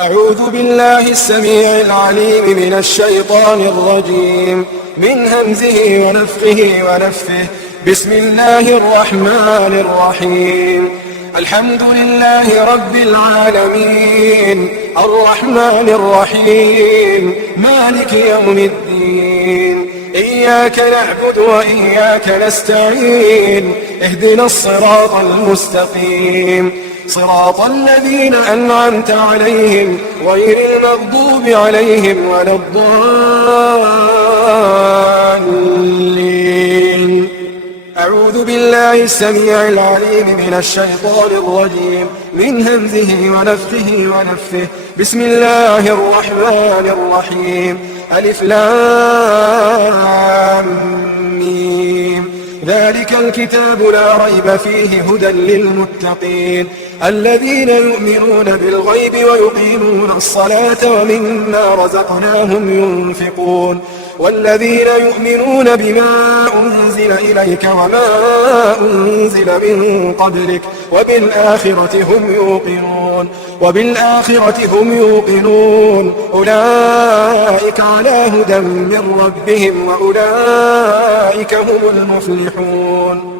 أعوذ بالله السميع العليم من الشيطان الرجيم من همزه ونفخه ونفثه. بسم الله الرحمن الرحيم. الحمد لله رب العالمين الرحمن الرحيم مالك يوم الدين. إياك نعبد وإياك نستعين. اهدنا الصراط المستقيم صراط الذين أنعمت عليهم غير المغضوب عليهم ولا الضالين. أعوذ بالله السميع العليم من الشيطان الرجيم من همزه ونفخه ونفثه. بسم الله الرحمن الرحيم. ألف لام ميم. ذلك الكتاب لا ريب فيه هدى للمتقين الذين يؤمنون بالغيب ويقيمون الصلاة ومما رزقناهم ينفقون والذين يؤمنون بما أنزل إليك وما أنزل من قبلك وبالآخرة هم يوقنون أولئك على هدى من ربهم وأولئك هم المفلحون.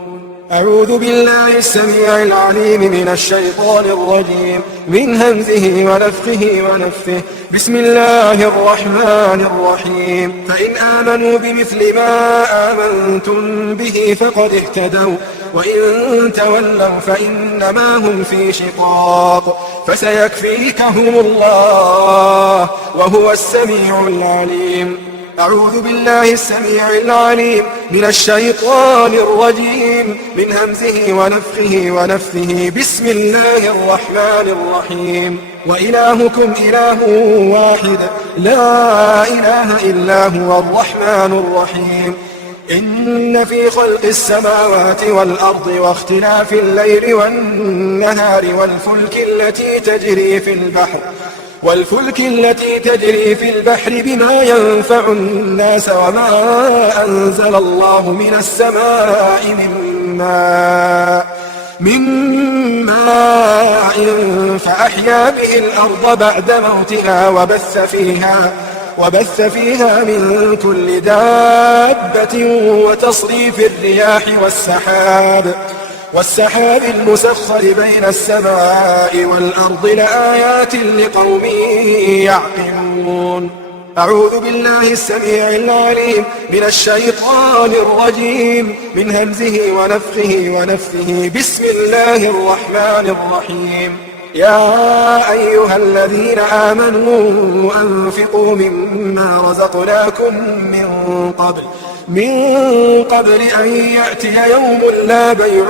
أعوذ بالله السميع العليم من الشيطان الرجيم من همزه ونفخه ونفثه. بسم الله الرحمن الرحيم. فإن آمنوا بمثل ما آمنتم به فقد اهتدوا وإن تولوا فإنما هم في شقاق فسيكفيكهم الله وهو السميع العليم. أعوذ بالله السميع العليم من الشيطان الرجيم من همزه ونفخه ونفثه. بسم الله الرحمن الرحيم. وإلهكم إله واحد لا إله إلا هو الرحمن الرحيم. إن في خلق السماوات والأرض واختلاف الليل والنهار والفلك التي تجري في البحر بما ينفع الناس وما أنزل الله من السماء من ماء فأحيا به الأرض بعد موتها وبث فيها من كل دابة وتصريف الرياح والسحاب المسخر بين السماء والأرض لآيات لقوم يعقلون. أعوذ بالله السميع العليم من الشيطان الرجيم من همزه ونفخه ونفثه. بسم الله الرحمن الرحيم. يا أيها الذين آمنوا أنفقوا مما رزقناكم من قبل أن يأتي يوم لا بيع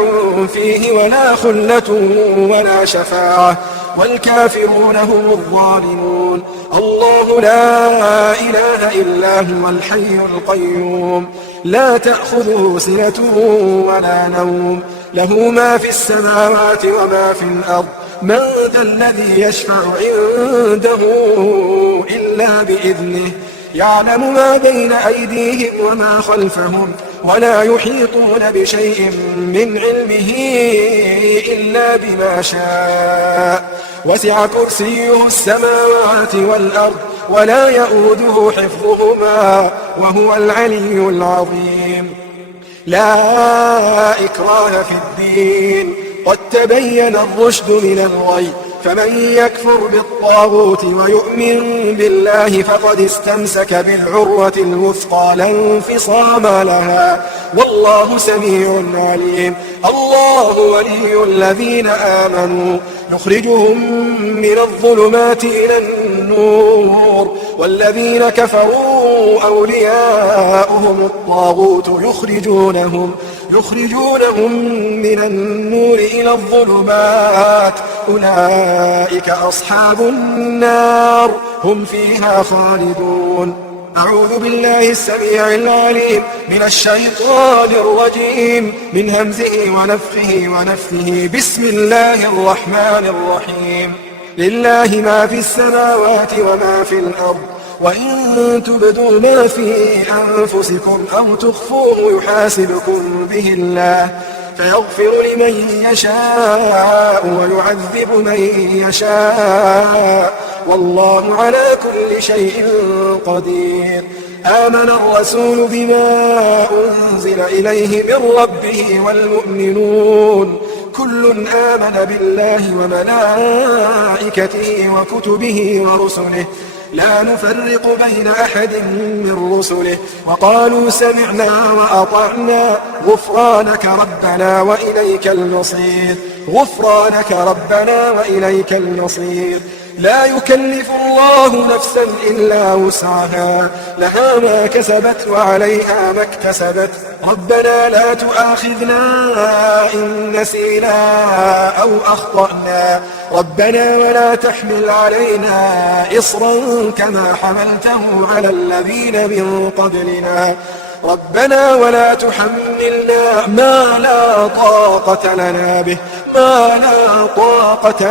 فيه ولا خلة ولا شفاعة والكافرون هم الظالمون. الله لا إله إلا هو الحي القيوم لا تأخذه سنة ولا نوم له ما في السماوات وما في الأرض. من ذا الذي يشفع عنده إلا بإذنه يعلم ما بين أيديهم وما خلفهم ولا يحيطون بشيء من علمه إلا بما شاء. وسع كرسيه السماوات والأرض ولا يؤوده حفظهما وهو العلي العظيم. لا إكراه في الدين قد تبين الرشد من الغي فمن يكفر بالطاغوت ويؤمن بالله فقد استمسك بالعروة الوثقى لا انفصام لها والله سميع عليم. الله ولي الذين آمنوا يخرجهم من الظلمات إلى النور والذين كفروا أولياؤهم الطاغوت يخرجونهم من النور إلى الظلمات أولئك أصحاب النار هم فيها خالدون. أعوذ بالله السميع العليم من الشيطان الرجيم من همزه ونفخه ونفثه. بسم الله الرحمن الرحيم. لله ما في السماوات وما في الأرض وإن تبدوا ما في أنفسكم أو تخفوه يحاسبكم به الله فيغفر لمن يشاء ويعذب من يشاء والله على كل شيء قدير. آمن الرسول بما أنزل إليه من ربه والمؤمنون كل آمن بالله وملائكته وكتبه ورسله لا نفرق بين أحد من رسله وقالوا سمعنا وأطعنا غفرانك ربنا وإليك المصير. غفرانك ربنا وإليك المصير. لا يكلف الله نفسا إلا وسعها لها ما كسبت وعليها ما اكتسبت. ربنا لا تؤاخذنا إن نسينا أو أخطأنا ربنا ولا تحمل علينا إصرا كما حملته على الذين من قبلنا ربنا ولا تحملنا ما لا طاقة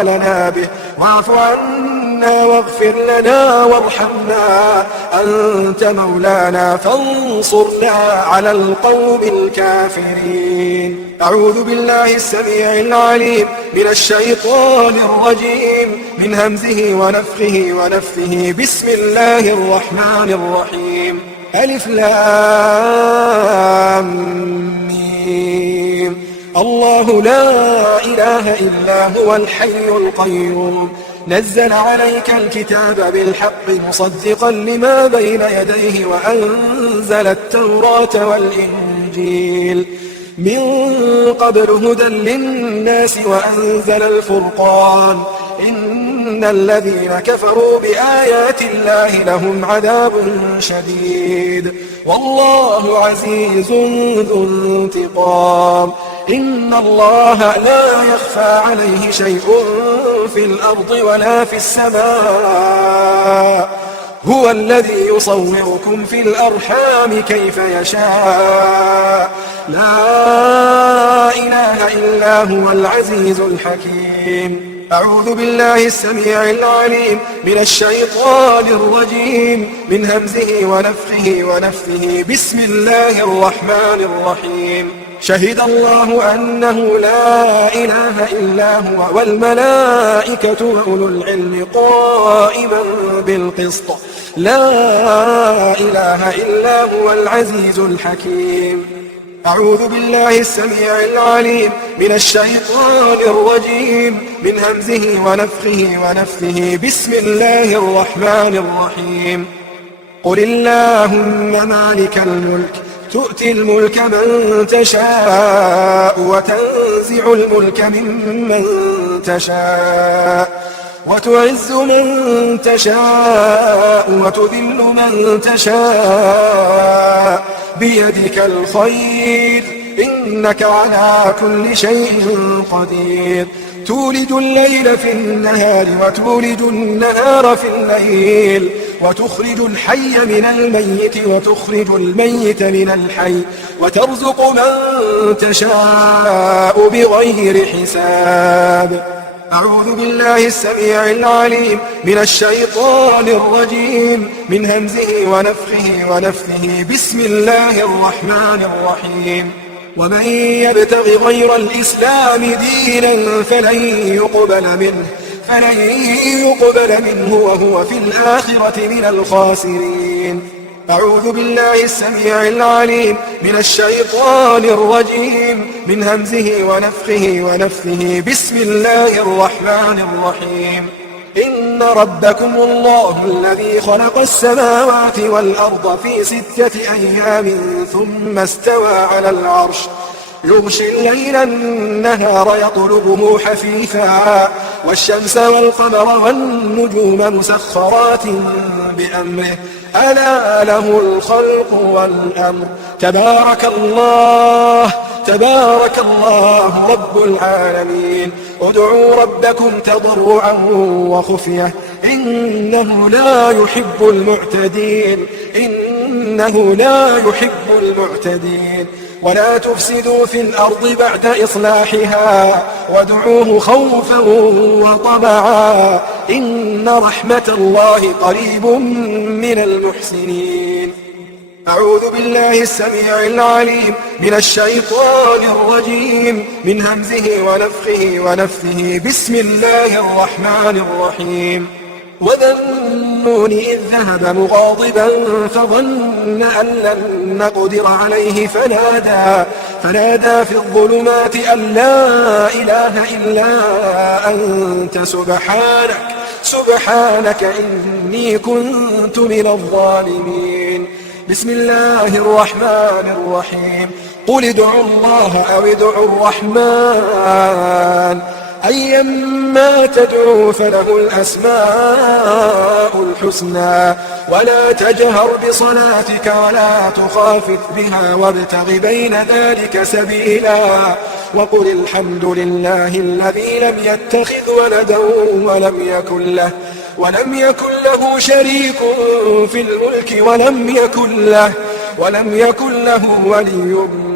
لنا به واعف عنا واغفر لنا وارحمنا أنت مولانا فانصرنا على القوم الكافرين. أعوذ بالله السميع العليم من الشيطان الرجيم من همزه ونفثه بسم الله الرحمن الرحيم. ألف لام ميم. الله لا إله إلا هو الحي القيوم نزل عليك الكتاب بالحق مصدقا لما بين يديه وأنزل التوراة والإنجيل من قبل هدى للناس وأنزل الفرقان إن الذين كفروا بآيات الله لهم عذاب شديد والله عزيز ذو انتقام. إن الله لا يخفى عليه شيء في الأرض ولا في السماء هو الذي يصوركم في الأرحام كيف يشاء لا إله إلا هو العزيز الحكيم. أعوذ بالله السميع العليم من الشيطان الرجيم من همزه ونفثه بسم الله الرحمن الرحيم. شهد الله أنه لا إله إلا هو والملائكة وأولو العلم قائما بالقسط لا إله إلا هو العزيز الحكيم. أعوذ بالله السميع العليم من الشيطان الرجيم من همزه ونفثه بسم الله الرحمن الرحيم. قل اللهم مالك الملك تؤتي الملك من تشاء وتنزع الملك ممن تشاء وتعز من تشاء وتذل من تشاء بيدك الخير إنك على كل شيء قدير. تولج الليل في النهار وتولج النهار في الليل وتخرج الحي من الميت وتخرج الميت من الحي وترزق من تشاء بغير حساب. أعوذ بالله السميع العليم من الشيطان الرجيم من همزه ونفثه بسم الله الرحمن الرحيم. ومن يبتغ غير الإسلام دينا فلن يقبل منه وهو في الآخرة من الخاسرين. أعوذ بالله السميع العليم من الشيطان الرجيم من همزه ونفثه بسم الله الرحمن الرحيم. إن ربكم الله الذي خلق السماوات والأرض في 6 أيام ثم استوى على العرش يغشي الليل النهار يطلبه حثيثا والشمس والقمر والنجوم مسخرات بأمره ألا له الخلق والأمر تبارك الله رب العالمين. ادعوا ربكم تضرعا وخفية إنه لا يحب المعتدين. ولا تفسدوا في الأرض بعد إصلاحها وادعوه خوفا وطمعا إن رحمة الله قريب من المحسنين. أعوذ بالله السميع العليم من الشيطان الرجيم من همزه ونفخه ونفثه. بسم الله الرحمن الرحيم. وذا النون إذ ذهب مغاضبا فظن أن لن نقدر عليه فنادى في الظلمات أن لا إله إلا أنت سبحانك إني كنت من الظالمين. بسم الله الرحمن الرحيم. قل ادعوا الله أو ادعوا الرحمن أيما تدعوا فله الأسماء الحسنى ولا تجهر بصلاتك ولا تخافت بها وابتغ بين ذلك سبيلا وقل الحمد لله الذي لم يتخذ ولدا ولم يكن له شريك في الملك ولم يكن له ولي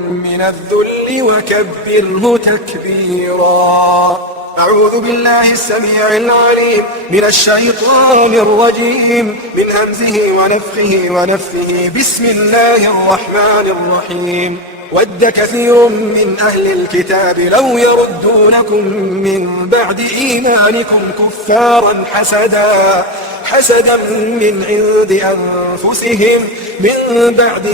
من الذل وكبره تكبيرا. أعوذ بالله السميع العليم من الشيطان الرجيم من همزه ونفخه ونفثه. بسم الله الرحمن الرحيم. ود كثير من أهل الكتاب لو يردونكم من بعد إيمانكم كفارا حسدا من عند أنفسهم من بعد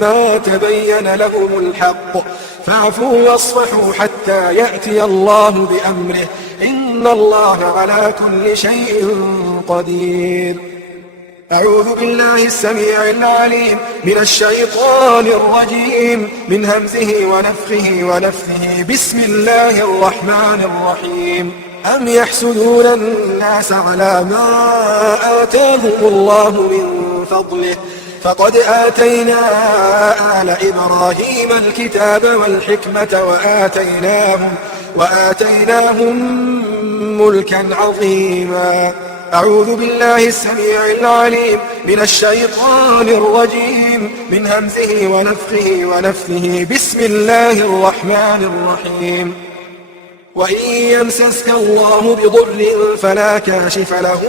ما تبين لهم الحق فاعفوا واصفحوا حتى يأتي الله بأمره إن الله على كل شيء قدير. أعوذ بالله السميع العليم من الشيطان الرجيم من همزه ونفخه ونفثه. بسم الله الرحمن الرحيم. أم يحسدون الناس على ما آتاهم الله من فضله فقد آتينا آل إبراهيم الكتاب والحكمة وآتيناهم ملكا عظيما. أعوذ بالله السميع العليم من الشيطان الرجيم من همزه ونفخه ونفثه. بسم الله الرحمن الرحيم. وإن يمسسك الله بضر فلا كاشف له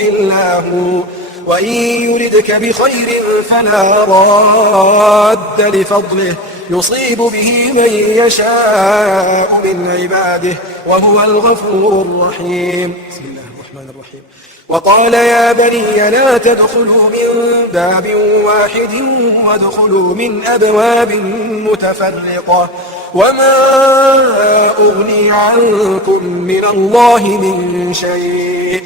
إلا هو وإن يردك بخير فلا راد لفضله يصيب به من يشاء من عباده وهو الغفور الرحيم. بسم الله الرحمن الرحيم. وقال يا بني لا تدخلوا من باب واحد وادخلوا من أبواب متفرقة وما أغني عنكم من الله من شيء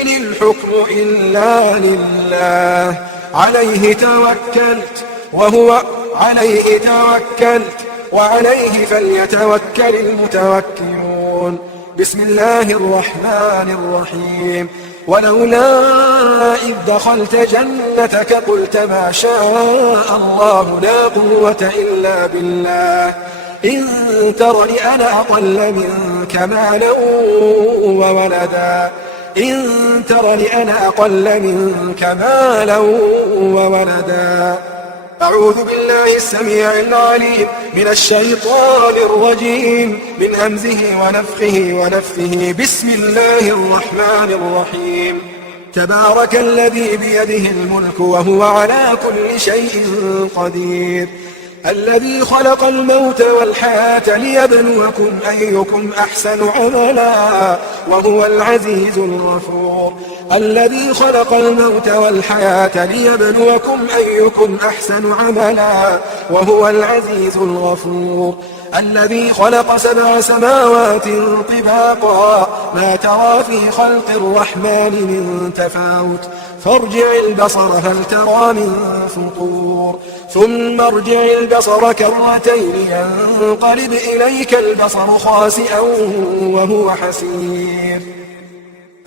إن الحكم إلا لله عليه توكلت وعليه فليتوكل المتوكلون. بسم الله الرحمن الرحيم. ولولا إذ دخلت جنتك قلت ما شاء الله لا قوة إلا بالله إن ترني أنا أقل منك مالا وولدا. أعوذ بالله السميع العليم من الشيطان الرجيم من همزه ونفخه ونفثه. بسم الله الرحمن الرحيم. تبارك الذي بيده الملك وهو على كل شيء قدير الذي خلق الموت والحياة ليبلوكم أيكم أحسن عملا وهو العزيز الغفور. الذي خلق الموت والحياة ليبلوكم أيكم أحسن عملا وهو العزيز الغفور. الذي خلق 7 سماوات طباقا ما ترى في خلق الرحمن من تفاوت فارجع البصر هل ترى من فطور ثم ارجع البصر كرتين ينقلب إليك البصر خاسئا وهو حسير.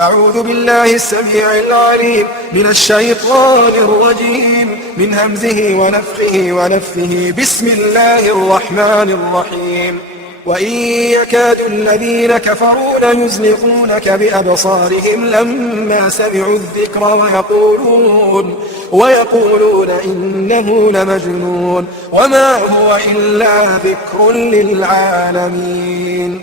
أعوذ بالله السميع العليم من الشيطان الرجيم من همزه ونفخه ونفثه. بسم الله الرحمن الرحيم. وإن يكاد الذين كفروا ليزلقونك بأبصارهم لما سمعوا الذكر ويقولون إنه لمجنون وما هو إلا ذكر للعالمين.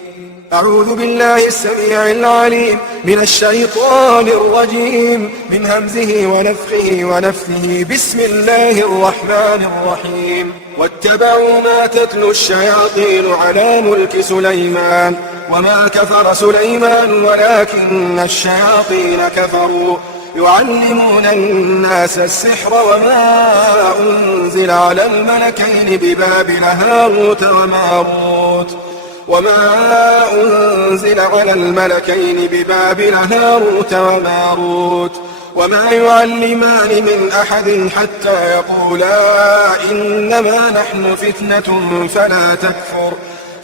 أعوذ بالله السميع العليم من الشيطان الرجيم من همزه ونفخه ونفثه. بسم الله الرحمن الرحيم. واتبعوا ما تتلو الشياطين على ملك سليمان وما كفر سليمان ولكن الشياطين كفروا يعلمون الناس السحر وما أنزل على الملكين ببابل هاروت وماروت وما يعلمان من أحد حتى يقولا إنما نحن فتنة فلا تكفر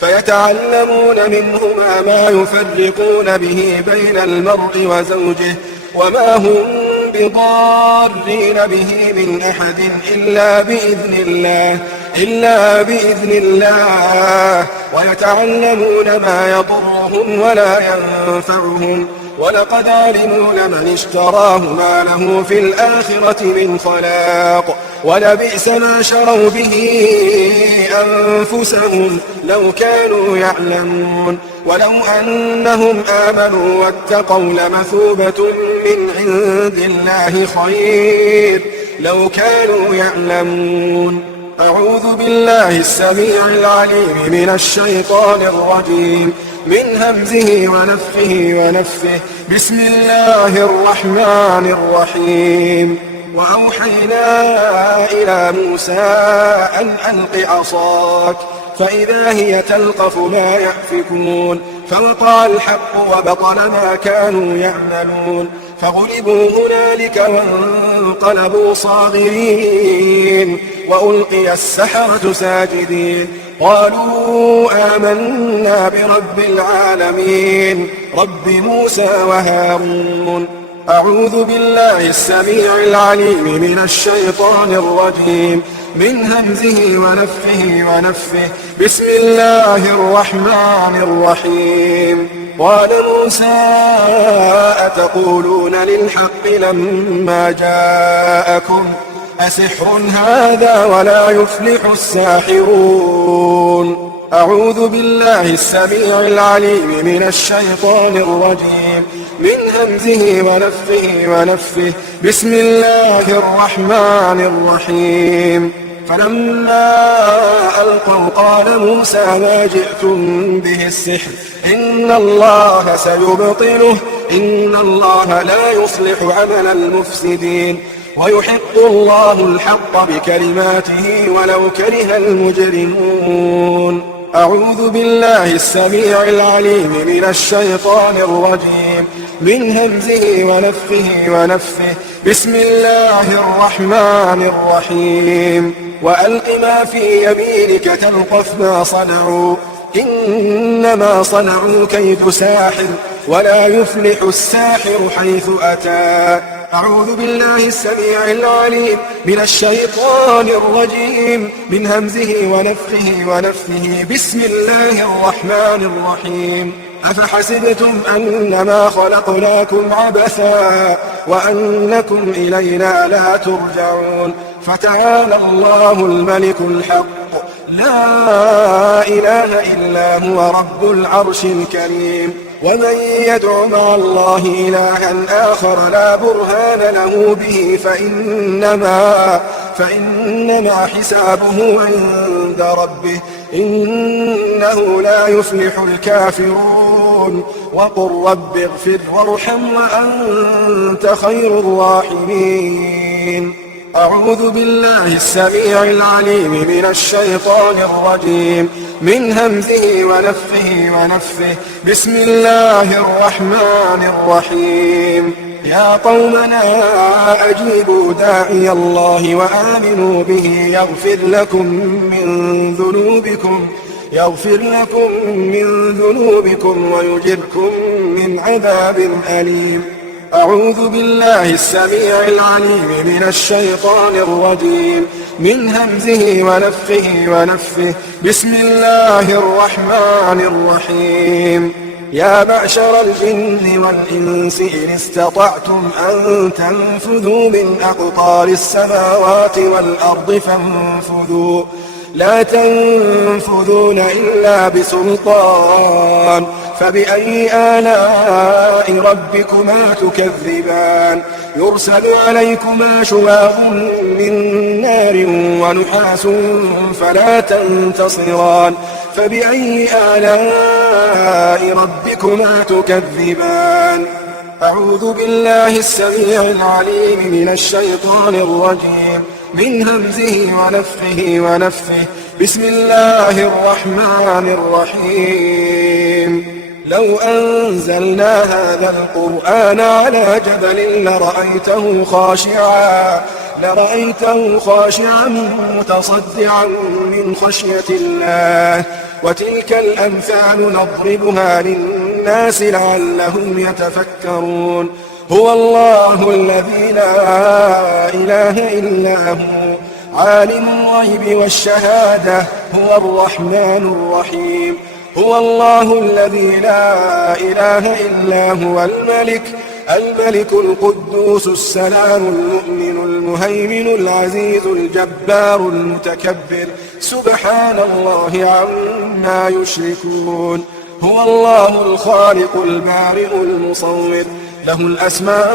فيتعلمون منهما ما يفرقون به بين المرء وزوجه وما هم بضارين به من أحد إلا بإذن الله ويتعلمون ما يضرهم ولا ينفعهم ولقد علموا لمن اشتراه ما له في الآخرة من خلاق ولبئس ما شروا به أنفسهم لو كانوا يعلمون ولو أنهم آمنوا واتقوا لمثوبة من عند الله خير لو كانوا يعلمون. أعوذ بالله السميع العليم من الشيطان الرجيم من همزه ونفخه ونفثه. بسم الله الرحمن الرحيم. وأوحينا إلى موسى أن ألق عصاك فإذا هي تلقف ما يأفكون فوقع الحق وبطل ما كانوا يعملون فغلبوا هنالك وانقلبوا صاغرين وألقي السحرة ساجدين قالوا آمنا برب العالمين رب موسى وهارون. أعوذ بالله السميع العليم من الشيطان الرجيم من همزه ونفخه ونفثه. بسم الله الرحمن الرحيم. قال موسى أتقولون للحق لما جاءكم أسحر هذا ولا يفلح الساحرون. أعوذ بالله السميع العليم من الشيطان الرجيم من همزه ونفخه ونفثه. بسم الله الرحمن الرحيم. فلما ألقوا قال موسى ما جئتم به السحر إن الله سيبطله إن الله لا يصلح عمل المفسدين ويحق الله الحق بكلماته ولو كره المجرمون. أعوذ بالله السميع العليم من الشيطان الرجيم من همزه ونفخه ونفثه. بسم الله الرحمن الرحيم. وألق ما في يمينك تلقف ما صنعوا إنما صنعوا كيد ساحر ولا يفلح الساحر حيث أتى. أعوذ بالله السميع العليم من الشيطان الرجيم من همزه ونفخه ونفثه. بسم الله الرحمن الرحيم. أفحسبتم أنما خلقناكم عبثا وأنكم إلينا لا ترجعون فتعالى الله الملك الحق لا إله إلا هو رب العرش الكريم. ومن يدع مع الله إلها آخر لا برهان له به فإنما حسابه عند ربه إنه لا يفلح الكافرون. وقل رب اغفر وارحم وأنت خير الراحمين. أعوذ بالله السميع العليم من الشيطان الرجيم من همزه ونفخه ونفثه. بسم الله الرحمن الرحيم. يا قومنا أجيبوا داعي الله وآمنوا به يغفر لكم من ذنوبكم ويجركم من عذاب أليم. أعوذ بالله السميع العليم من الشيطان الرجيم من همزه ونفخه ونفثه. بسم الله الرحمن الرحيم. يا معشر الجن والإنس إن استطعتم أن تنفذوا من أقطار السماوات والأرض لا تنفذون إلا بسلطان فبأي آلاء ربكما تكذبان يرسل عليكما شواظ من نار ونحاس فلا تنتصران فبأي آلاء ربكما تكذبان أعوذ بالله السميع العليم من الشيطان الرجيم من همزه ونفخه ونفثه بسم الله الرحمن الرحيم لو أنزلنا هذا القرآن على جبل لرأيته خاشعا متصدعا من خشية الله وتلك الأمثال نضربها للناس لعلهم يتفكرون هو الله الذي لا إله إلا هو عالم الغيب والشهادة هو الرحمن الرحيم هو الله الذي لا إله إلا هو الملك القدوس السلام المؤمن المهيمن العزيز الجبار المتكبر سبحان الله عما يشركون هو الله الخالق البارئ المصور له الأسماء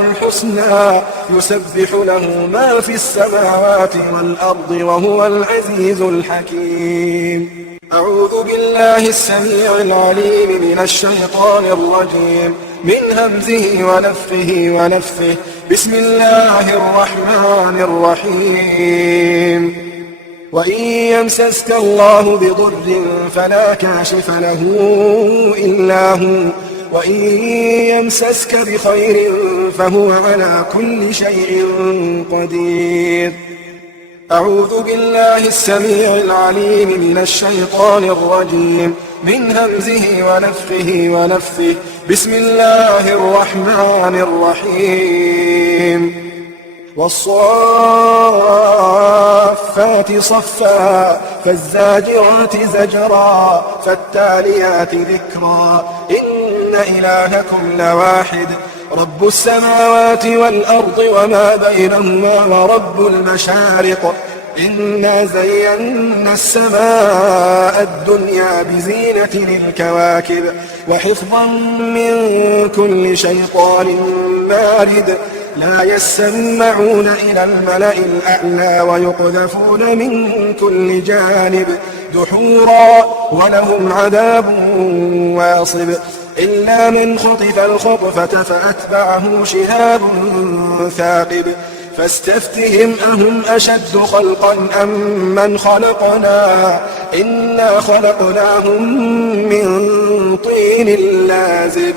الحسنى يسبح له ما في السماوات والأرض وهو العزيز الحكيم أعوذ بالله السميع العليم من الشيطان الرجيم من همزه ونفخه ونفثه بسم الله الرحمن الرحيم وإن يمسسك الله بضر فلا كاشف له إلا هو وإن يمسسك بخير فهو على كل شيء قدير أعوذ بالله السميع العليم من الشيطان الرجيم من همزه ونفخه ونفثه بسم الله الرحمن الرحيم والصافات صفا فالزاجرات زجرا فالتاليات ذكرا إن إلهكم لواحد رب السماوات والأرض وما بينهما ورب المشارق إنا زينا السماء الدنيا بزينة الكواكب وحفظا من كل شيطان مارد لا يسمعون إلى الملأ الأعلى ويقذفون من كل جانب دحورا ولهم عذاب واصب إلا من خطف الخطفة فأتبعه شهاب ثاقب فاستفتهم أهم أشد خلقا أم من خلقنا إنا خلقناهم من طين لازب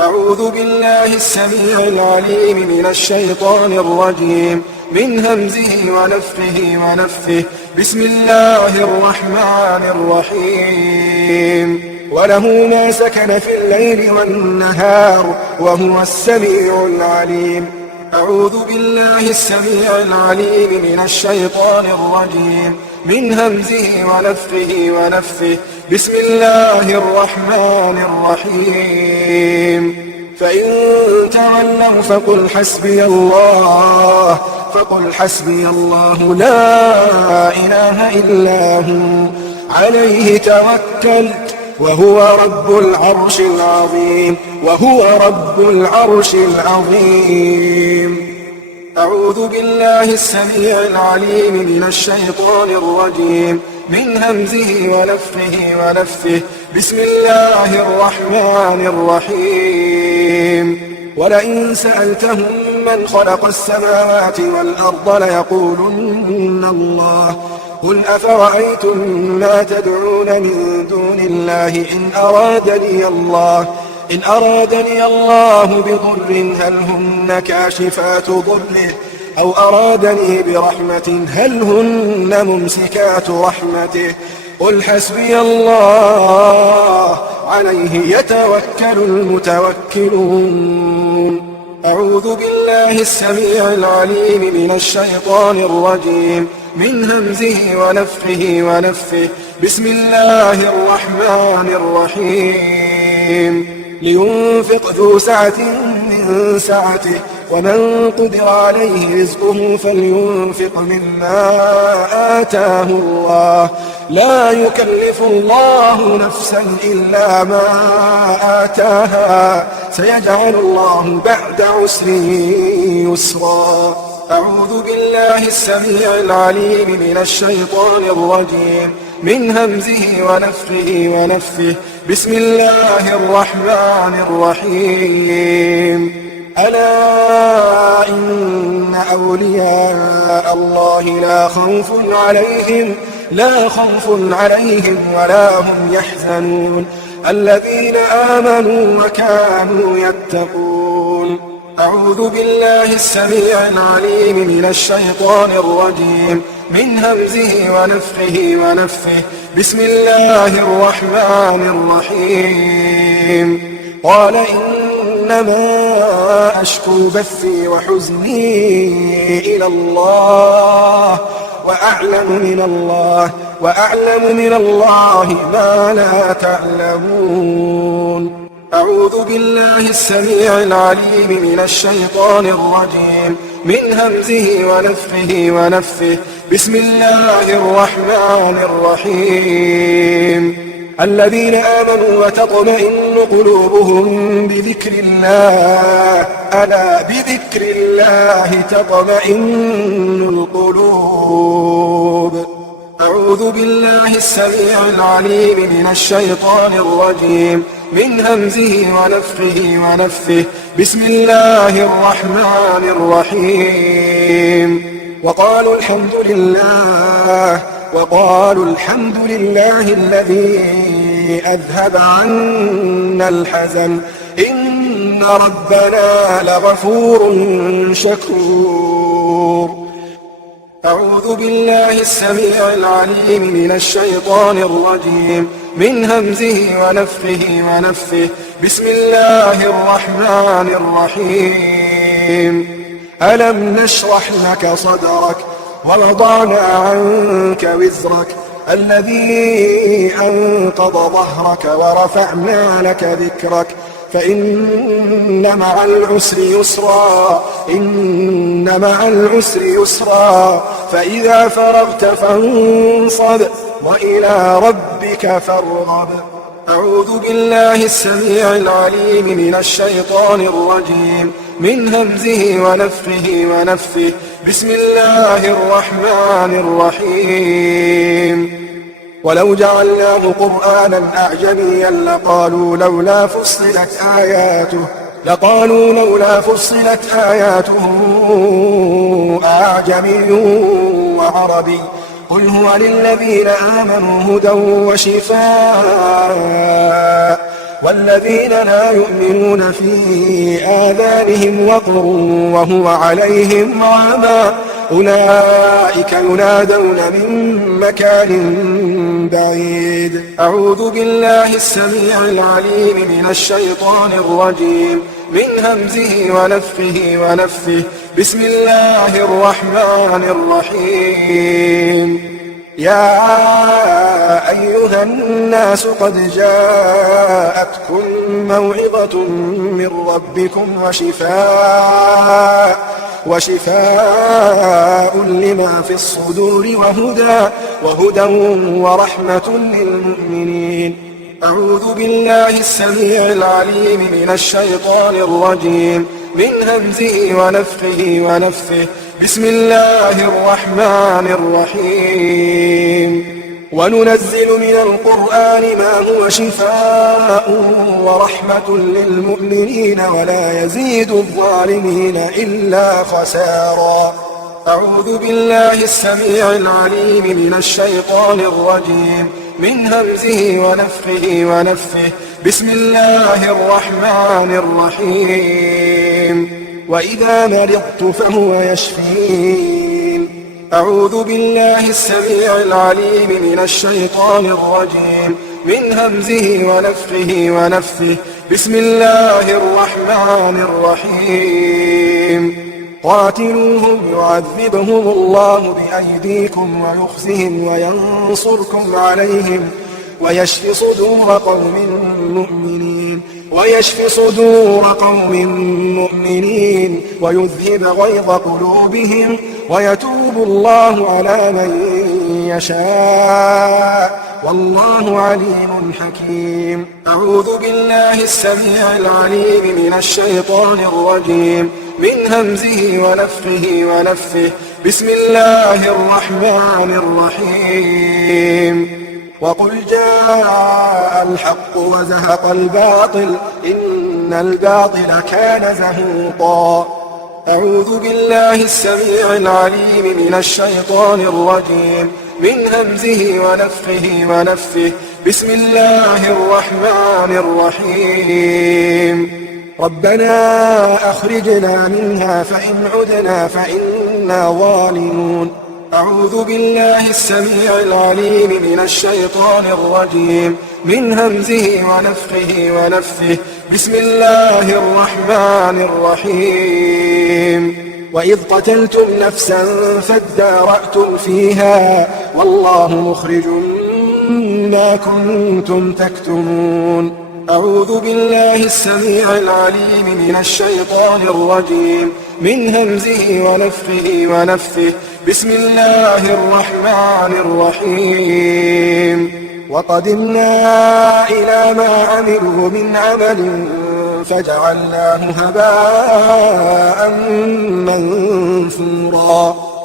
أعوذ بالله السميع العليم من الشيطان الرجيم من همزه ونفخه ونفثه بسم الله الرحمن الرحيم وله ما سكن في الليل والنهار وهو السميع العليم أعوذ بالله السميع العليم من الشيطان الرجيم من همزه ونفخه ونفثه بسم الله الرحمن الرحيم فإن تولوا فقل حسبي الله لا إله إلا هو عليه توكلت وهو رب العرش العظيم أعوذ بالله السميع العليم من الشيطان الرجيم من همزه ونفخه ونفثه بسم الله الرحمن الرحيم ولئن سألتهم من خلق السماوات والأرض ليقولن الله قل أفرأيتم ما تدعون من دون الله إن أرادني الله بضر هل هن كاشفات ضره أو أرادني برحمة هل هن ممسكات رحمته قل حسبي الله عليه يتوكل المتوكلون أعوذ بالله السميع العليم من الشيطان الرجيم من همزه ونفخه ونفثه بسم الله الرحمن الرحيم لينفق ذو سعة من سعته ومن قدر عليه رزقه فلينفق مما آتاه الله لا يكلف الله نفسا إلا ما آتاها سيجعل الله بعد عسر يسرا. أعوذ بالله السميع العليم من الشيطان الرجيم من همزه ونفخه ونفثه. بسم الله الرحمن الرحيم. ألا إن أولياء الله لا خوف عليهم ولا هم يحزنون الذين آمنوا وكانوا يتقون. أعوذ بالله السميع العليم من الشيطان الرجيم من همزه ونفخه ونفثه. بسم الله الرحمن الرحيم. قال إنما أشكو بثي وحزني إلى الله وأعلم من الله ما لا تعلمون. أعوذ بالله السميع العليم من الشيطان الرجيم من همزه ونفخه ونفثه. بسم الله الرحمن الرحيم. الذين آمنوا وتطمئن قلوبهم بذكر الله ألا بذكر الله تطمئن القلوب. أعوذ بالله السميع العليم من الشيطان الرجيم من همزه ونفخه ونفثه. بسم الله الرحمن الرحيم. وقالوا الحمد لله الذي أذهب عنا الحزن إن ربنا لغفور شكور. أعوذ بالله السميع العليم من الشيطان الرجيم من همزه ونفخه ونفثه. بسم الله الرحمن الرحيم. ألم نشرح لك صدرك ووضعنا عنك وزرك الذي أنقض ظهرك ورفعنا لك ذكرك فإن مع العسر يسرا فإذا فرغت فانصب وإلى ربك فارغب. أعوذ بالله السميع العليم من الشيطان الرجيم من همزه ونفخه ونفثه. بسم الله الرحمن الرحيم. ولو جعلناه قرآنا أعجميا لقالوا لولا فصلت آياته أعجمي وعربي قل هو للذين آمنوا هدى وشفاء والذين لا يؤمنون في آذانهم وقر وهو عليهم عمى أولئك ينادون من مكان بعيد. أعوذ بالله السميع العليم من الشيطان الرجيم من همزه ونفخه ونفثه. بسم الله الرحمن الرحيم. يا أيها الناس قد جاءتكم موعظة من ربكم وشفاء لما في الصدور وهدى ورحمة للمؤمنين. أعوذ بالله السميع العليم من الشيطان الرجيم من همزه ونفخه ونفثه. بسم الله الرحمن الرحيم. وننزل من القرآن ما هو شفاء ورحمة للمؤمنين ولا يزيد الظالمين إلا خسارا. أعوذ بالله السميع العليم من الشيطان الرجيم من همزه ونفخه ونفثه. بسم الله الرحمن الرحيم. وإذا مرضت فهو يشفين. أعوذ بالله السميع العليم من الشيطان الرجيم من همزه ونفخه ونفثه. بسم الله الرحمن الرحيم. قاتلوهم يعذبهم الله بأيديكم ويخزهم وينصركم عليهم ويشفي صدور قوم مؤمنين ويذهب غيظ قلوبهم ويتوب الله على من يشاء والله عليم حكيم. أعوذ بالله السميع العليم من الشيطان الرجيم من همزه ونفخه ونفثه. بسم الله الرحمن الرحيم. وقل جاء الحق وزهق الباطل إن الباطل كان زهوقا. أعوذ بالله السميع العليم من الشيطان الرجيم من همزه ونفخه ونفثه. بسم الله الرحمن الرحيم. ربنا أخرجنا منها فإن عدنا فإنا ظالمون. أعوذ بالله السميع العليم من الشيطان الرجيم من همزه ونفخه ونفثه. بسم الله الرحمن الرحيم. وإذ قتلتم نفسا فادارأتم فيها والله مخرج ما كنتم تكتمون. أعوذ بالله السميع العليم من الشيطان الرجيم من همزه ونفخه ونفثه. بسم الله الرحمن الرحيم. وقدمنا إلى ما عملوا من عمل فجعلناه هباء منثورا.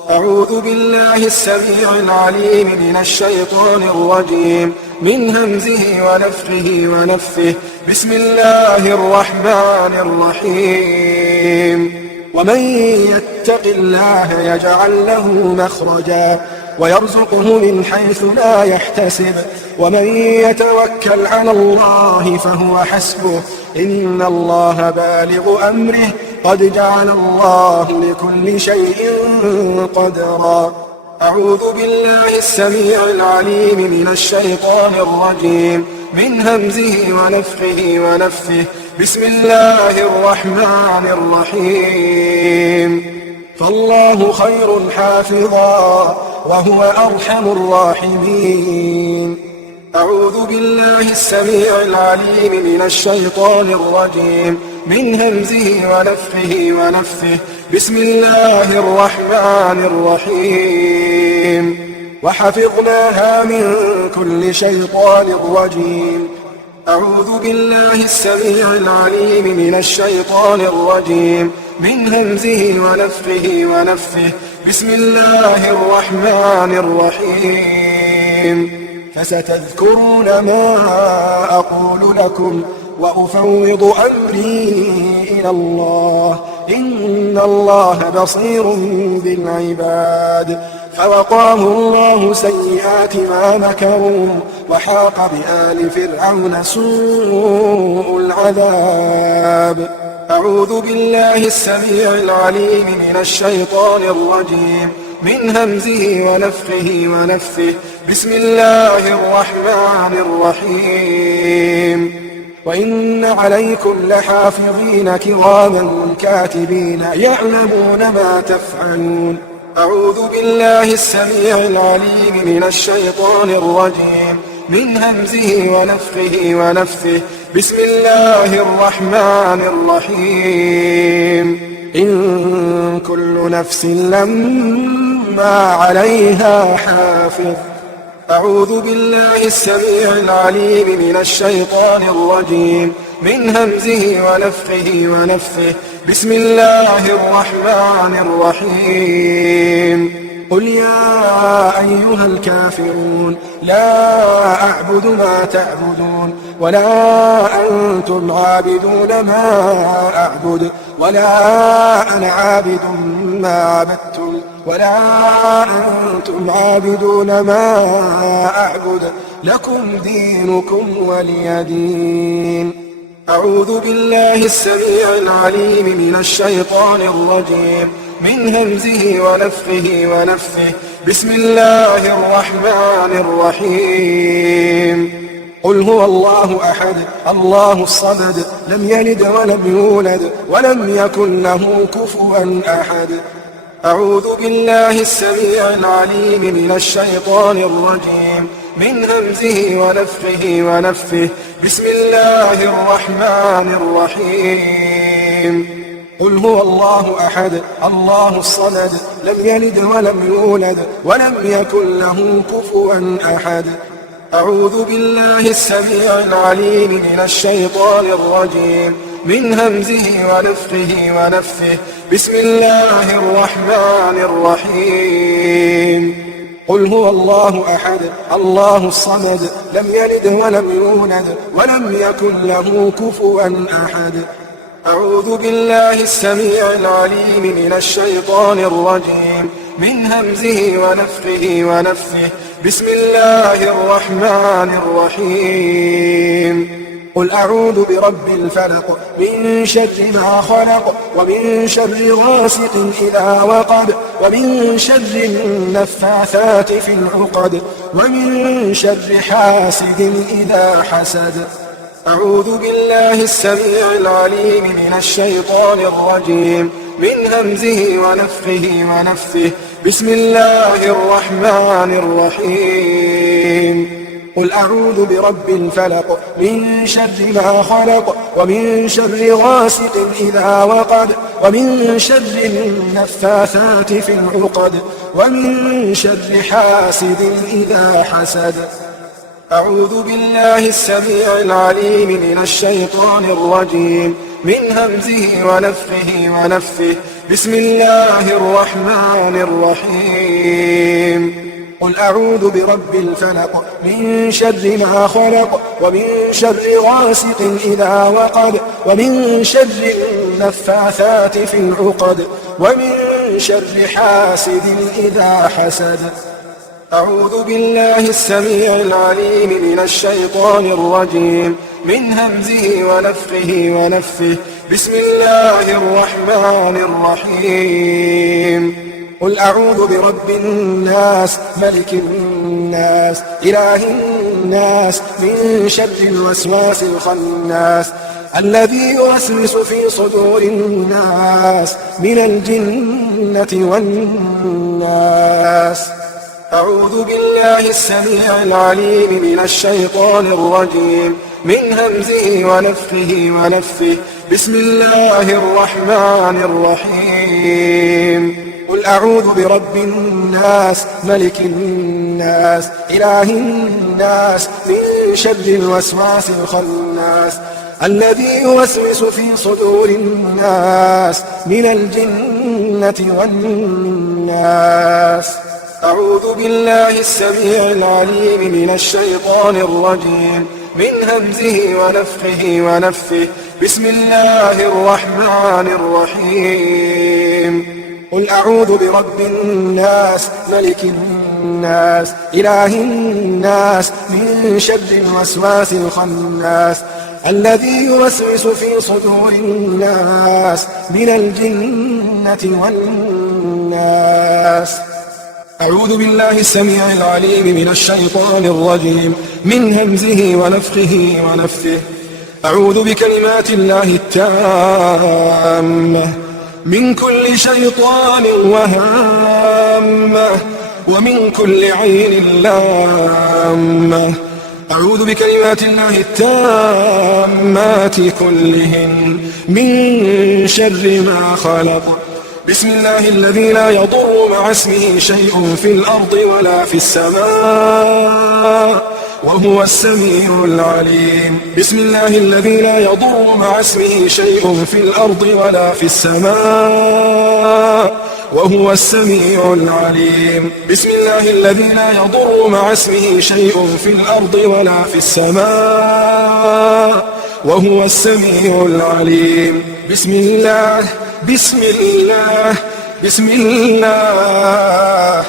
أعوذ بالله السميع العليم من الشيطان الرجيم من همزه ونفخه ونفثه. بسم الله الرحمن الرحيم. ومن يتق الله يجعل له مخرجا ويرزقه من حيث لا يحتسب ومن يتوكل على الله فهو حسبه إن الله بالغ أمره قد جعل الله لكل شيء قدرا. أعوذ بالله السميع العليم من الشيطان الرجيم من همزه ونفخه ونفثه. بسم الله الرحمن الرحيم. فالله خير حافظا وهو أرحم الراحمين. أعوذ بالله السميع العليم من الشيطان الرجيم من همزه ونفخه ونفثه. بسم الله الرحمن الرحيم. وحفظناها من كل شيطان رجيم. أعوذ بالله السميع العليم من الشيطان الرجيم من همزه ونفخه ونفثه. بسم الله الرحمن الرحيم. فستذكرون ما أقول لكم وأفوض أمري إلى الله إن الله بصير بالعباد. فوقاه الله سيئات ما مكروا وحاق بآل فرعون سوء العذاب. أعوذ بالله السميع العليم من الشيطان الرجيم من همزه ونفخه ونفثه. بسم الله الرحمن الرحيم. وإن عليكم لحافظين كراما كاتبين يعلمون ما تفعلون. أعوذ بالله السميع العليم من الشيطان الرجيم من همزه ونفخه ونفثه. بسم الله الرحمن الرحيم. إن كل نفس لما عليها حافظ. أعوذ بالله السميع العليم من الشيطان الرجيم من همزه ونفخه ونفثه. بسم الله الرحمن الرحيم. قل يا أيها الكافرون لا أعبد ما تعبدون ولا أنتم عابدون ما أعبد ولا أنا عابد ما عبدتم ولا أنتم عابدون ما أعبد لكم دينكم ولي دين. أعوذ بالله السميع العليم من الشيطان الرجيم من همزه ونفخه ونفثه. بسم الله الرحمن الرحيم. قل هو الله أحد الله الصمد لم يلد ولم يولد ولم يكن له كفوا أحد. أعوذ بالله السميع العليم من الشيطان الرجيم من همزه ونفخه ونفثه. بسم الله الرحمن الرحيم. قل هو الله أحد الله الصمد لم يلد ولم يولد ولم يكن له كفوا أحد. أعوذ بالله السميع العليم من الشيطان الرجيم من همزه ونفخه ونفثه. بسم الله الرحمن الرحيم. قل هو الله أحد الله الصمد لم يلد ولم يولد ولم يكن له كفوا أحد. أعوذ بالله السميع العليم من الشيطان الرجيم من همزه ونفخه ونفثه. بسم الله الرحمن الرحيم. قل أعوذ برب الفلق من شر ما خلق ومن شر غاسق إذا وقب ومن شر النفاثات في العقد ومن شر حاسد إذا حسد. أعوذ بالله السميع العليم من الشيطان الرجيم من همزه ونفخه ونفثه. بسم الله الرحمن الرحيم. قل أعوذ برب الفلق من شر ما خلق ومن شر غاسق إذا وقب ومن شر النفاثات في العقد ومن شر حاسد إذا حسد. أعوذ بالله السميع العليم من الشيطان الرجيم من همزه ونفخه ونفثه. بسم الله الرحمن الرحيم. قل أعوذ برب الفلق من شر ما خلق ومن شر غاسق إذا وقب ومن شر النفاثات في العقد ومن شر حاسد إذا حسد. أعوذ بالله السميع العليم من الشيطان الرجيم من همزه ونفخه ونفثه. بسم الله الرحمن الرحيم. قل أعوذ برب الناس ملك الناس إله الناس من شر الوسواس الخناس الذي يوسوس في صدور الناس من الجنة والناس. أعوذ بالله السميع العليم من الشيطان الرجيم من همزه ونفخه ونفثه. بسم الله الرحمن الرحيم. قل أعوذ برب الناس ملك الناس إله الناس من شر الوسواس الخناس الذي يوسوس في صدور الناس من الجنة والناس. أعوذ بالله السميع العليم من الشيطان الرجيم من همزه ونفخه ونفثه. بسم الله الرحمن الرحيم. قل أعوذ برب الناس ملك الناس إله الناس من شر الوسواس الخناس الذي يوسوس في صدور الناس من الجنة والناس. أعوذ بالله السميع العليم من الشيطان الرجيم من همزه ونفخه ونفثه. أعوذ بكلمات الله التامة من كل شيطان وهامة ومن كل عين لامة. أعوذ بكلمات الله التامات كلهن من شر ما خلق. بسم الله الذي لا يضر مع اسمه شيء في الأرض ولا في السماء وهو السميع العليم. بسم الله الذي لا يضر مع اسمه شيء في الأرض ولا في السماء وهو السميع العليم. بسم الله الذي لا يضر مع اسمه شيء في الأرض ولا في السماء وهو السميع العليم. بسم الله بسم الله بسم الله.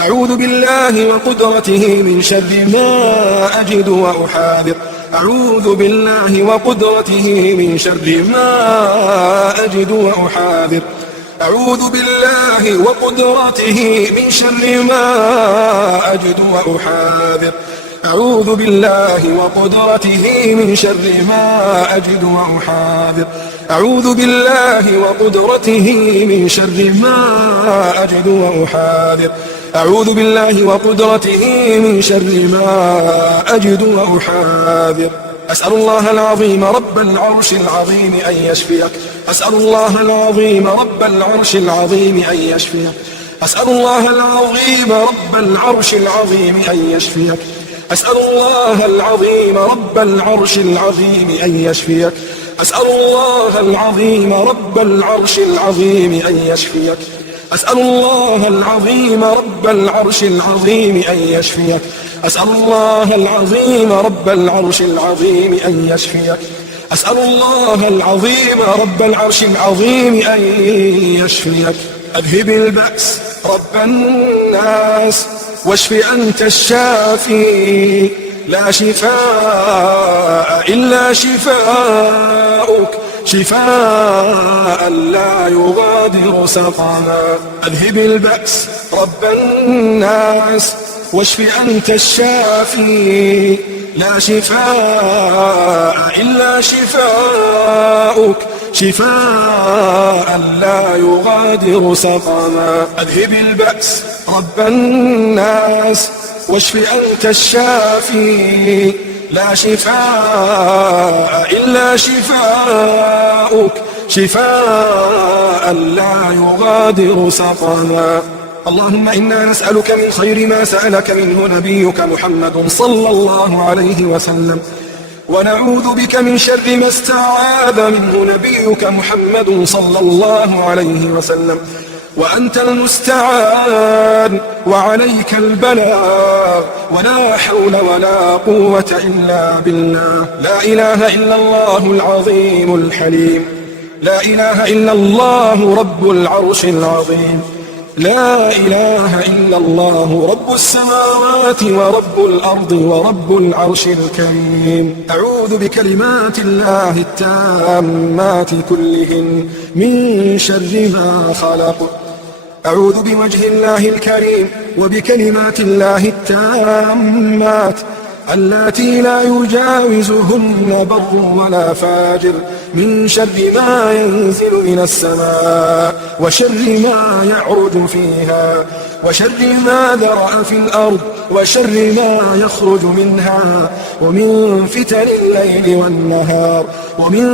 أعوذ بالله وقدرته من شر ما أجد وأحاذر. أعوذ بالله وقدرته من شر ما أجد وأحاذر. أعوذ بالله وقدرته من شر ما أجد وأحاذر. أعوذ بالله وقدرته من شر ما أجد وأحاذر. أعوذ بالله وقدرته من شر ما أجد وأحاذر. أعوذ بالله وقدرته من شر ما أجد وأحاذر. أسأل الله العظيم رب العرش العظيم أن يشفيك. أسأل الله العظيم رب العرش العظيم أن يشفيك. أسأل الله العظيم رب العرش العظيم أن يشفيك. أسأل الله العظيم رب العرش العظيم أن يشفيك. أسأل الله العظيم رب العرش العظيم أن يشفيك. أسأل الله العظيم رب العرش العظيم أن يشفيك. أسأل الله العظيم رب العرش العظيم أن يشفيك. أسأل الله العظيم رب العرش العظيم أن يشفيك. أذهب البأس رب الناس واشف أنت الشافي، لا شفاء إلا شفاؤك، شفاء لا يغادر سقما. أذهب البأس رب الناس واشف أنت الشافي، لا شفاء إلا شفاؤك، شفاء لا يغادر سقما. أذهب البأس رب الناس واشف أنت الشافي، لا شفاء إلا شفاؤك، شفاء لا يغادر سقما. اللهم إنا نسألك من خير ما سألك منه نبيك محمد صلى الله عليه وسلم، ونعوذ بك من شر ما استعاذ منه نبيك محمد صلى الله عليه وسلم، وأنت المستعان وعليك البلاغ، ولا حول ولا قوة إلا بالله. لا إله إلا الله العظيم الحليم، لا إله إلا الله رب العرش العظيم، لا إله إلا الله رب السماوات ورب الأرض ورب العرش الكريم. أعوذ بكلمات الله التامات كلهن من شر ما خلق. أعوذ بوجه الله الكريم وبكلمات الله التامات اللاتي لا يجاوزهن بر ولا فاجر من شر ما ينزل من السماء، وشر ما يعرج فيها، وشر ما ذرأ في الأرض، وشر ما يخرج منها، ومن فتن الليل والنهار، ومن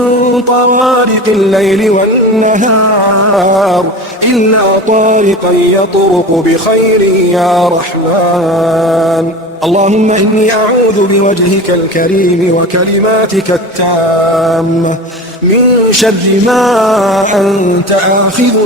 طوارق الليل والنهار، إلا طارقا يطرق بخير يا رحمن. اللهم إني أعوذ بوجهك الكريم وكلماتك التامة من شر ما أنت آخذ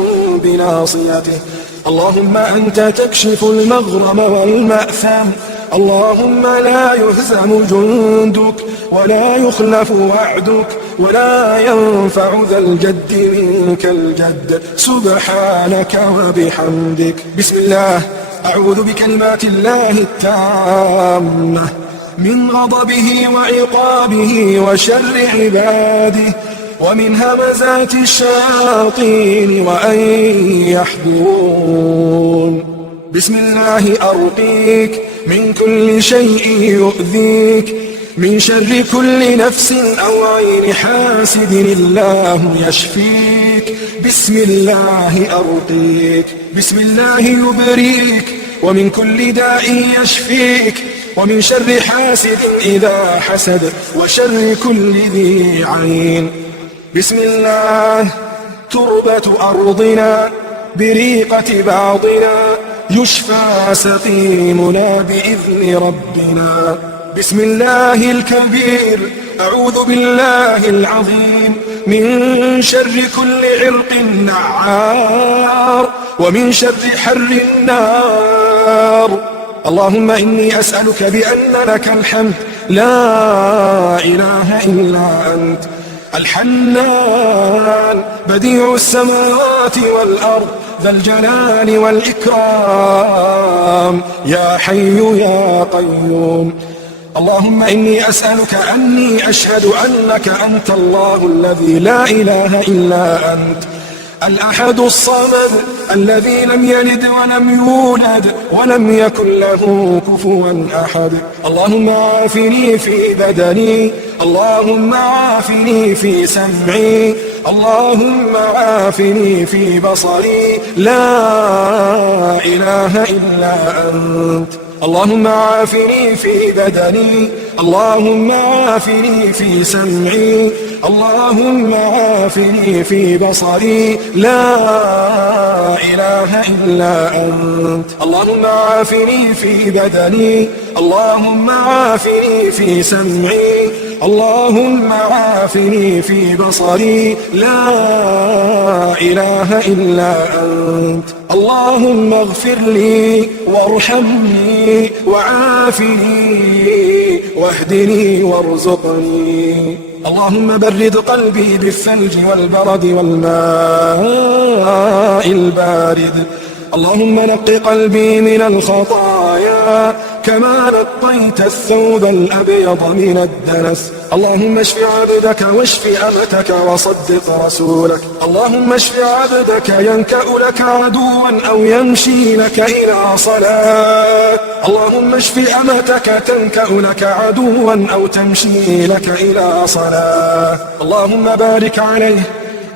بناصيته. اللهم أنت تكشف المغرم والمأثم، اللهم لا يهزم جندك ولا يخلف وعدك ولا ينفع ذا الجد منك الجد، سبحانك وبحمدك. بسم الله. أعوذ بكلمات الله التامة من غضبه وعقابه وشر عباده ومن همزات الشياطين وأن يحضرون. بسم الله أرقيك من كل شيء يؤذيك، من شر كل نفس أو عين حاسد الله يشفيك. بسم الله أرقيك، بسم الله يبريك، ومن كل داء يشفيك، ومن شر حاسد إذا حسد، وشر كل ذي عين. بسم الله. تربة أرضنا بريقة بعضنا، يشفى سقيمنا بإذن ربنا. بسم الله الكبير. أعوذ بالله العظيم من شر كل عرق نعار، ومن شر حر النار. اللهم إني أسألك بأن لك الحمد لا إله إلا أنت، الحنان بديع السماوات والأرض، ذا الجلال والإكرام، يا حي يا قيوم. اللهم إني أسألك أني أشهد أنك أنت الله الذي لا إله إلا أنت، الأحد الصمد الذي لم يلد ولم يولد ولم يكن له كفوا أحد. اللهم عافني في بدني اللهم عافني في سمعي، اللهم عافني في بصري، لا إله إلا أنت. اللهم عافني في بدني، اللهم عافني في سمعي، اللهم عافني في بصري، لا إله إلا أنت. اللهم عافني في بدني، اللهم عافني في سمعي، اللهم عافني في بصري، لا إله إلا أنت. اللهم اغفر لي وارحمني وعافني واهدني وارزقني. اللهم برد قلبي بالثلج والبرد والماء البارد. اللهم نق قلبي من الخطايا كما نقيت الثوب الأبيض من الدنس. اللهم اشف عبدك واشف أمتك وصدق رسولك. اللهم اشف عبدك ينكأ لك عدوا أو يمشي لك إلى صلاة. اللهم اشف أمتك تنكأ لك عدوا أو تمشي لك إلى صلاة. اللهم بارك عليه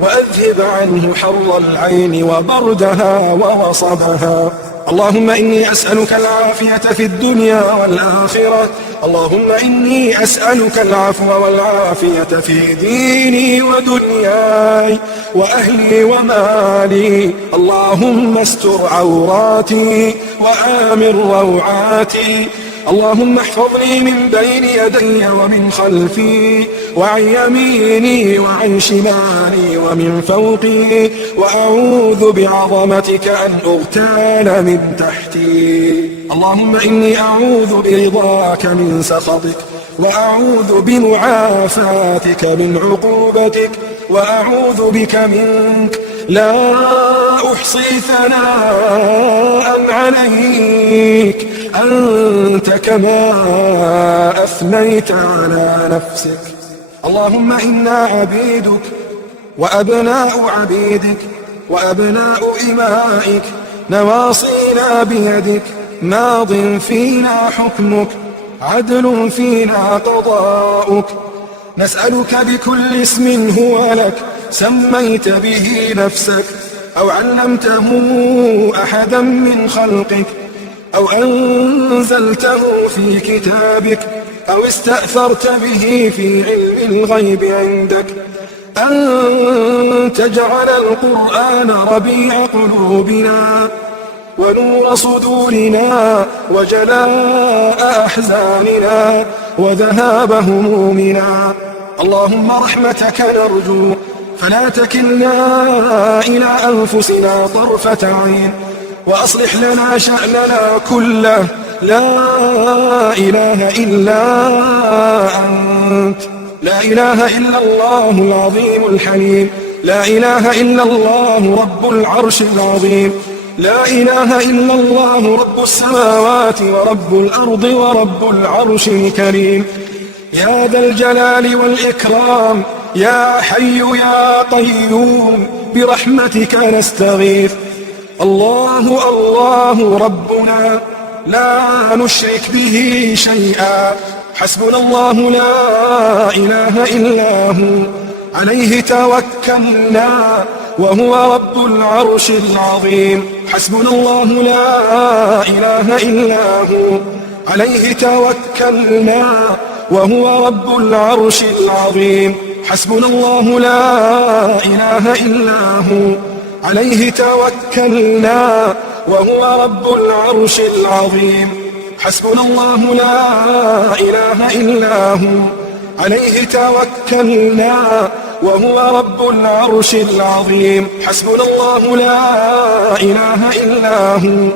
وأذهب عنه حر العين وبردها ووصبها. اللهم إني أسألك العافية في الدنيا والآخرة. اللهم إني أسألك العفو والعافية في ديني ودنياي وأهلي ومالي. اللهم استر عوراتي وآمن روعاتي. اللهم احفظني من بين يدي ومن خلفي وعن يميني وعن شمالي ومن فوقي، وأعوذ بعظمتك أن أغتال من تحتي. اللهم إني أعوذ برضاك من سخطك، وأعوذ بمعافاتك من عقوبتك، وأعوذ بك منك، لا أحصي ثناء عليك أنت كما أثنيت على نفسك. اللهم إنا عبيدك وأبناء عبيدك وأبناء إمائك، نواصينا بيدك، ماض فينا حكمك، عدل فينا قضاؤك. نسألك بكل اسم هو لك سميت به نفسك أو علمته أحدا من خلقك أو أنزلته في كتابك أو استأثرت به في علم الغيب عندك، أن تجعل القرآن ربيع قلوبنا ونور صدورنا وجلاء أحزاننا وذهاب همومنا. اللهم رحمتك نرجو فلا تكلنا إلى أنفسنا طرفة عين، وأصلح لنا شأننا كله، لا إله إلا أنت. لا إله إلا الله العظيم الحليم، لا إله إلا الله رب العرش العظيم، لا إله إلا الله رب السماوات ورب الأرض ورب العرش الكريم. يا ذا الجلال والإكرام، يا حي يا قيوم، برحمتك نستغيث. الله الله ربنا لا نشرك به شيئا، حسبنا الله لا إله إلا هو، عليه توكلنا وهو رب العرش العظيم. حسبنا الله لا إله إلا هو، عليه توكلنا وهو رب العرش العظيم. حسبنا الله لا إله إلا هو، عليه توكلنا وهو رب العرش العظيم. حسبنا الله لا إله إلا هو، عليه توكلنا وهو رب العرش العظيم. حسبنا الله لا إله إلا هو،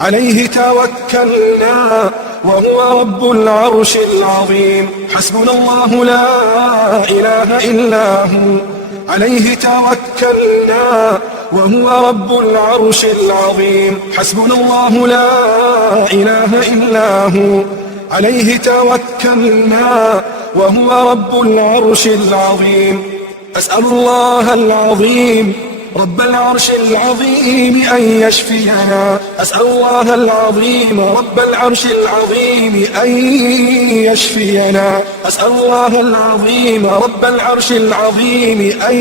عليه توكلنا وهو رب العرش العظيم. حسبنا الله لا إله إلا هو، عليه توكلنا وهو رب العرش العظيم. حسبنا الله لا إله إلا هو، عليه توكلنا وهو رب العرش العظيم. أسأل الله العظيم رب العرش العظيم أن يشفينا. أسأل الله العظيم رب العرش العظيم أن يشفينا. أسأل الله العظيم رب العرش العظيم أن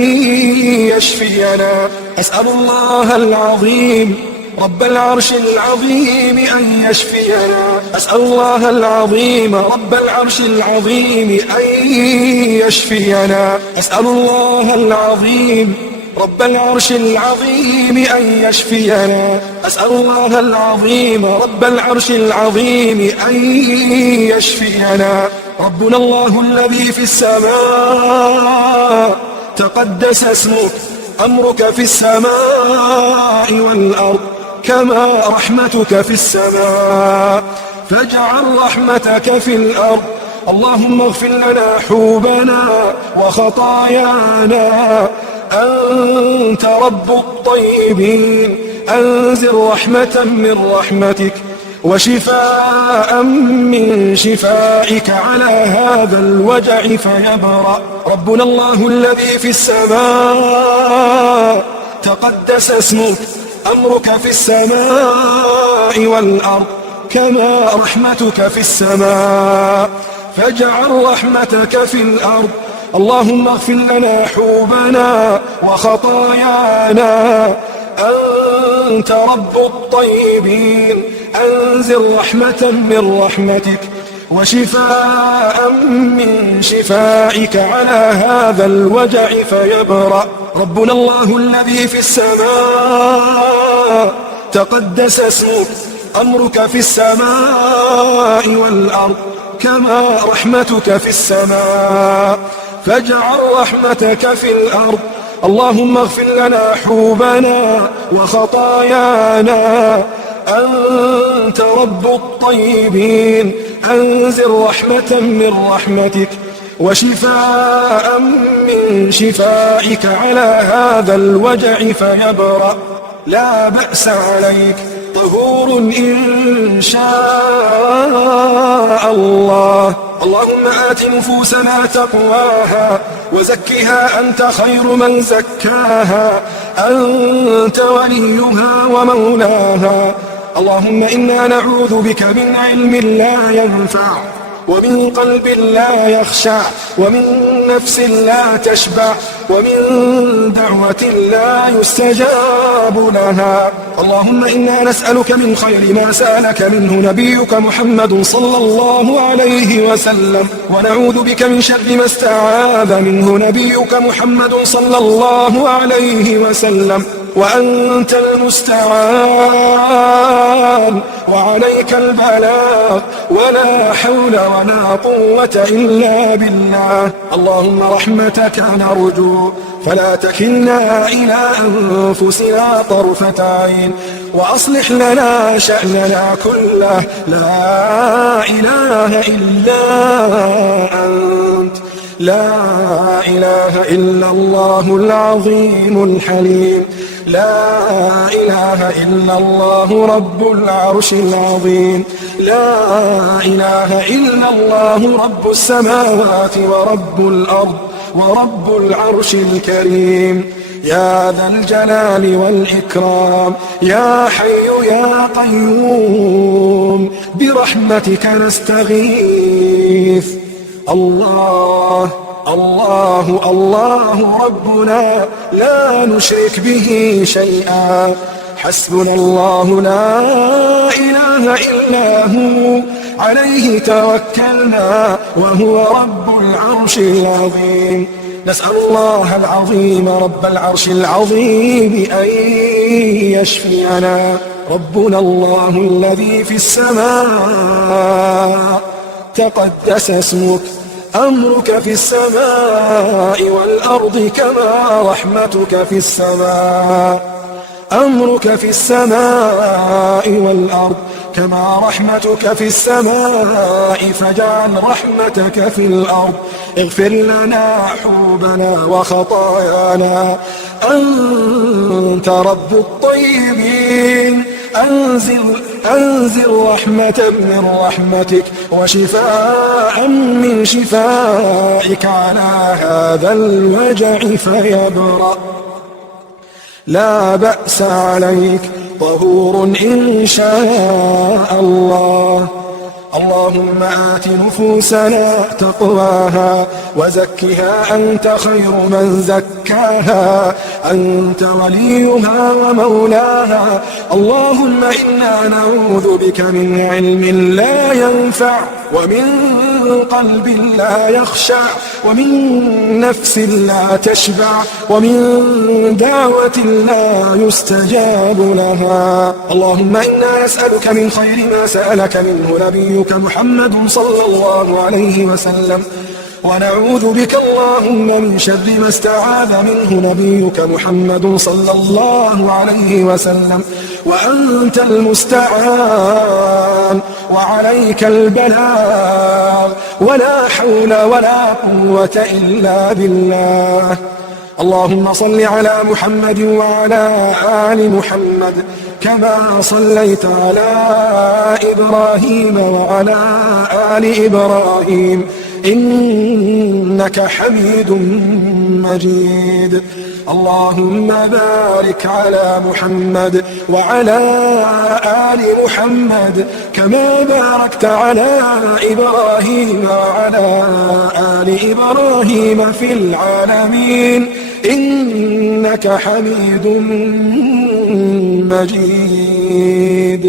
يشفينا. أسأل الله العظيم رب العرش العظيم أن يشفينا. أسأل الله العظيم رب العرش العظيم أن يشفينا. أسأل الله العظيم رب العرش العظيم أن يشفينا. أسأل الله العظيم رب العرش العظيم أن يشفينا. ربنا الله الذي في السماء تقدس اسمك، أمرك في السماء والأرض كما رحمتك في السماء، فاجعل رحمتك في الأرض. اللهم اغفر لنا حوبنا وخطايانا، أنت رب الطيبين. أنزل رحمة من رحمتك وشفاء من شفائك على هذا الوجع فيبرأ. ربنا الله الذي في السماء تقدس اسمك، أمرك في السماء والأرض كما رحمتك في السماء، فاجعل رحمتك في الأرض. اللهم اغفر لنا حوبنا وخطايانا، أنت رب الطيبين. أنزل رحمة من رحمتك وشفاء من شفائك على هذا الوجع فيبرأ. ربنا الله الذي في السماء تقدس اسمك، أمرك في السماء والأرض كما رحمتك في السماء، فاجعل رحمتك في الأرض. اللهم اغفر لنا حوبنا وخطايانا، أنت رب الطيبين. أنزل رحمة من رحمتك وشفاء من شفائك على هذا الوجع فيبرأ. لا بأس عليك، طهور إن شاء الله. اللهم آت نفوسنا تقواها وزكها أنت خير من زكاها، أنت وليها ومولاها. اللهم إنا نعوذ بك من علم لا ينفع، ومن قلب لا يخشع، ومن نفس لا تشبع، ومن دعوة لا يستجاب لها. اللهم إنا نسألك من خير ما سألك منه نبيك محمد صلى الله عليه وسلم، ونعوذ بك من شر ما استعاذ منه نبيك محمد صلى الله عليه وسلم، وأنت المستعان وعليك البلاغ، ولا حول ولا قوة إلا بالله. اللهم رحمتك نرجو، فلا تكلنا إلى أنفسنا طرفة عين، وأصلح لنا شأننا كله. لا إله إلا أنت، لا إله إلا الله العظيم الحليم، لا إله إلا الله رب العرش العظيم، لا إله إلا الله رب السماوات ورب الأرض ورب العرش الكريم. يا ذا الجلال والإكرام، يا حي يا قيوم، برحمتك نستغيث. الله الله الله ربنا، لا نشرك به شيئا، حسبنا الله لا إله إلا هو، عليه توكلنا وهو رب العرش العظيم. نسأل الله العظيم رب العرش العظيم أن يشفينا. ربنا الله الذي في السماء تقدس اسمك، أمرك في السماء والأرض كما رحمتك في السماء، أمرك في السماء والأرض كما رحمتك في السماء، فاجعل رحمتك في الأرض. اغفر لنا حوبنا وخطايانا، أنت رب الطيبين. أنزل رحمة من رحمتك وشفاء من شفائك على هذا الوجع فيبرأ. لا بأس عليك طهور إن شاء الله. اللهم آت نفوسنا تقواها وزكها أنت خير من زكاها، أنت وليها ومولاها. اللهم إنا نعوذ بك من علم لا ينفع، ومن قلب لا يخشع، ومن نفس لا تشبع، ومن دعوة لا يستجاب لها. اللهم إنا نسألك من خير ما سألك منه نبيك محمد صلى الله عليه وسلم، ونعوذ بك اللهم من شر ما استعاذ منه نبيك محمد صلى الله عليه وسلم، وأنت المستعان وعليك البلاغ، ولا حول ولا قوة إلا بالله. اللهم صل على محمد وعلى آل محمد كما صليت على إبراهيم وعلى آل إبراهيم إنك حميد مجيد. اللهم بارك على محمد وعلى آل محمد كما باركت على إبراهيم وعلى آل إبراهيم في العالمين إنك حميد مجيد.